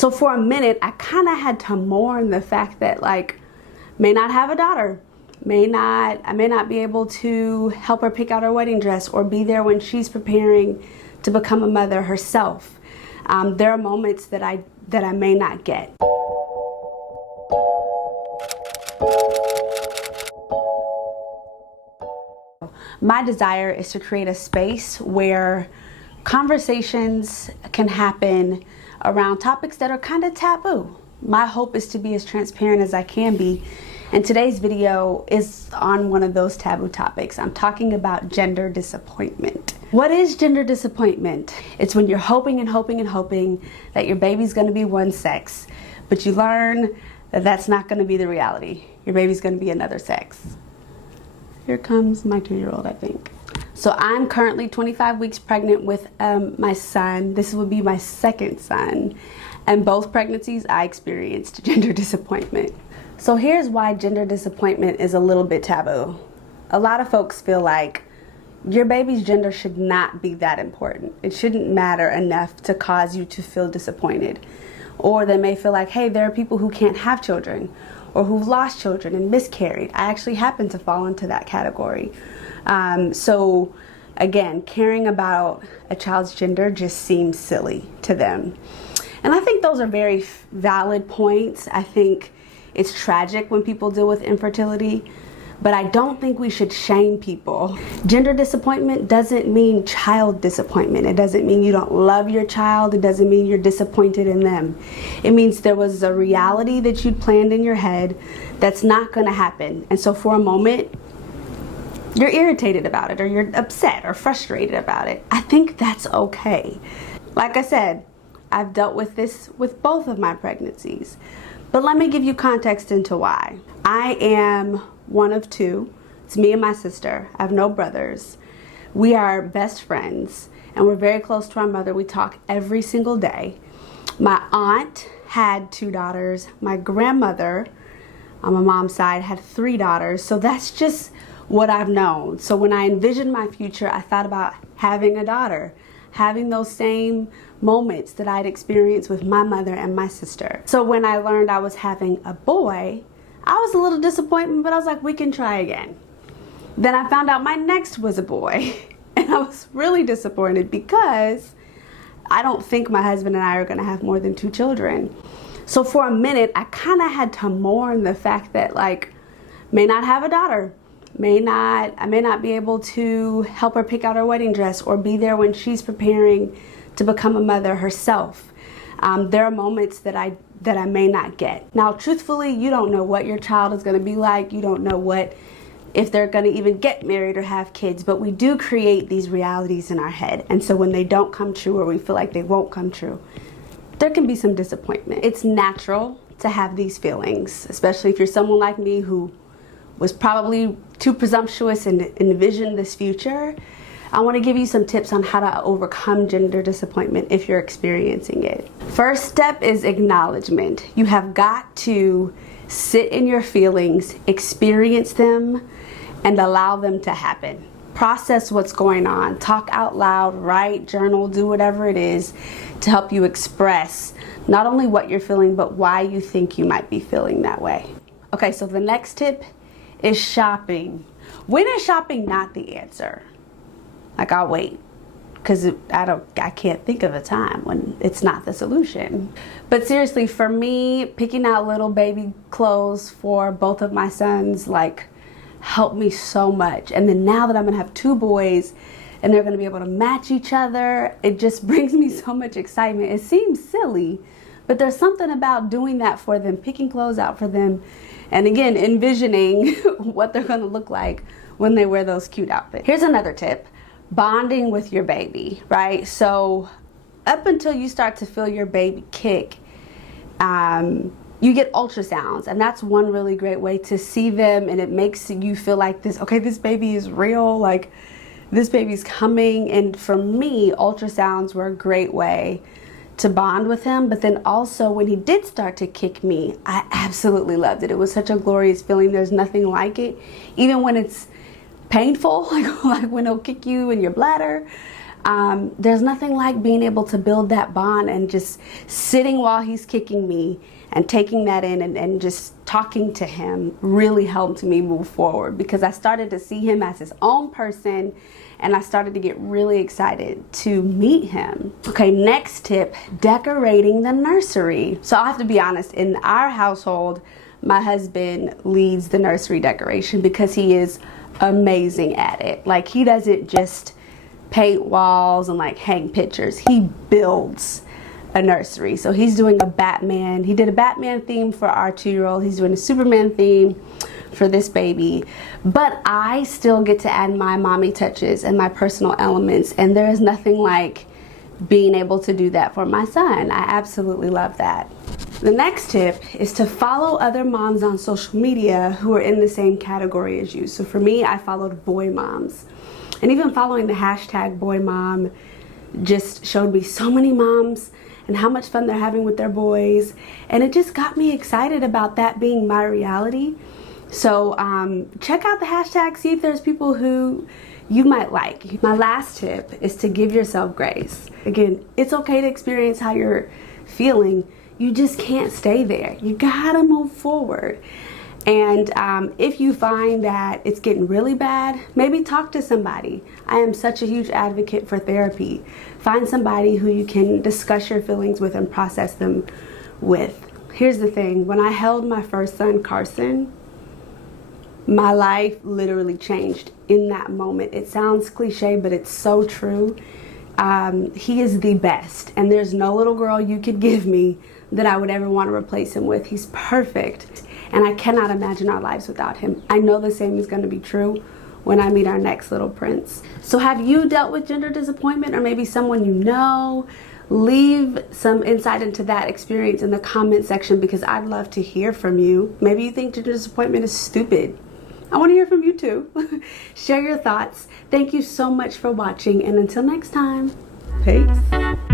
So for a minute, I kind of had to mourn the fact that, like, may not have a daughter, I may not be able to help her pick out her wedding dress or be there when she's preparing to become a mother herself. There are moments that I may not get. My desire is to create a space where conversations can happen around topics that are kind of taboo. My hope is to be as transparent as I can be, and today's video is on one of those taboo topics. I'm talking about gender disappointment. What is gender disappointment? It's when you're hoping and hoping and hoping that your baby's gonna be one sex, but you learn that that's not gonna be the reality. Your baby's gonna be another sex. Here comes my 2-year-old, I think. So I'm currently 25 weeks pregnant with my son. This would be my second son. And both pregnancies, I experienced gender disappointment. So here's why gender disappointment is a little bit taboo. A lot of folks feel like your baby's gender should not be that important. It shouldn't matter enough to cause you to feel disappointed. Or they may feel like, hey, there are people who can't have children or who've lost children and miscarried. I actually happen to fall into that category. So again, caring about a child's gender just seems silly to them. And I think those are very valid points. I think it's tragic when people deal with infertility, but I don't think we should shame people. Gender disappointment doesn't mean child disappointment. It doesn't mean you don't love your child. It doesn't mean you're disappointed in them. It means there was a reality that you'd planned in your head that's not gonna happen. And so for a moment, you're irritated about it, or you're upset or frustrated about it. I think that's okay. Like I said, I've dealt with this with both of my pregnancies. But let me give you context into why. I am one of two. It's me and my sister. I have no brothers. We are best friends, and we're very close to our mother. We talk every single day. My aunt had 2 daughters. My grandmother, on my mom's side, had 3 daughters. So that's just what I've known. So when I envisioned my future, I thought about having a daughter, having those same moments that I'd experienced with my mother and my sister. So when I learned I was having a boy, I was a little disappointed, but I was like, we can try again. Then I found out my next was a boy, and I was really disappointed because I don't think my husband and I are gonna have more than 2 children. So for a minute, I kind of had to mourn the fact that, like, may not have a daughter, I may not be able to help her pick out her wedding dress or be there when she's preparing to become a mother herself. There are moments that I may not get. Now, truthfully, you don't know what your child is going to be like. You don't know if they're going to even get married or have kids, but we do create these realities in our head. And so when they don't come true, or we feel like they won't come true, there can be some disappointment. It's natural to have these feelings, especially if you're someone like me who was probably too presumptuous and envisioned this future. I want to give you some tips on how to overcome gender disappointment if you're experiencing it. First step is acknowledgement. You have got to sit in your feelings, experience them, and allow them to happen. Process what's going on. Talk out loud, write, journal, do whatever it is to help you express not only what you're feeling, but why you think you might be feeling that way. Okay, so the next tip is shopping. When is shopping not the answer? Like, I'll wait, because I can't think of a time when it's not the solution. But seriously, for me, picking out little baby clothes for both of my sons, like, helped me so much. And then now that I'm gonna have 2 boys and they're gonna be able to match each other, it just brings me so much excitement. It seems silly, but there's something about doing that for them, picking clothes out for them, and again, envisioning what they're gonna look like when they wear those cute outfits. Here's another tip. Bonding with your baby, right? So up until you start to feel your baby kick, you get ultrasounds, and that's one really great way to see them, and it makes you feel like this baby is real, like this baby's coming. And for me, ultrasounds were a great way to bond with him. But then also, when he did start to kick me, I absolutely loved it. It was such a glorious feeling. There's nothing like it, even when it's painful, like when he'll kick you in your bladder. There's nothing like being able to build that bond and just sitting while he's kicking me and taking that in and just talking to him really helped me move forward, because I started to see him as his own person and I started to get really excited to meet him. Okay, next tip, decorating the nursery. So I'll have to be honest, in our household, my husband leads the nursery decoration because he is amazing at it. Like, he doesn't just paint walls and like hang pictures. He builds a nursery. So he's doing a Batman. He did a Batman theme for our 2-year-old. He's doing a Superman theme for this baby. But I still get to add my mommy touches and my personal elements. And there is nothing like being able to do that for my son. I absolutely love that. The next tip is to follow other moms on social media who are in the same category as you. So for me, I followed boy moms. And even following the hashtag boy mom just showed me so many moms and how much fun they're having with their boys. And it just got me excited about that being my reality. So check out the hashtag, see if there's people who you might like. My last tip is to give yourself grace. Again, it's okay to experience how you're feeling. You just can't stay there. You gotta move forward. And if you find that it's getting really bad, maybe talk to somebody. I am such a huge advocate for therapy. Find somebody who you can discuss your feelings with and process them with. Here's the thing, when I held my first son, Carson, my life literally changed in that moment. It sounds cliche, but it's so true. He is the best, and there's no little girl you could give me that I would ever want to replace him with. He's perfect, and I cannot imagine our lives without him. I know the same is going to be true when I meet our next little prince. So have you dealt with gender disappointment, or maybe someone you know? Leave some insight into that experience in the comment section, because I'd love to hear from you. Maybe you think gender disappointment is stupid. I want to hear from you too. Share your thoughts. Thank you so much for watching, and until next time, peace.